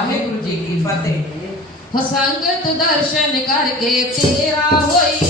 ਵਾਹਿਗੁਰੂ ਜੀ ਕੀ ਫਤਿਹ। ਸੰਗਤ ਦਰਸ਼ਨ ਕਰਕੇ ਤੇਰਾ ਹੋਈ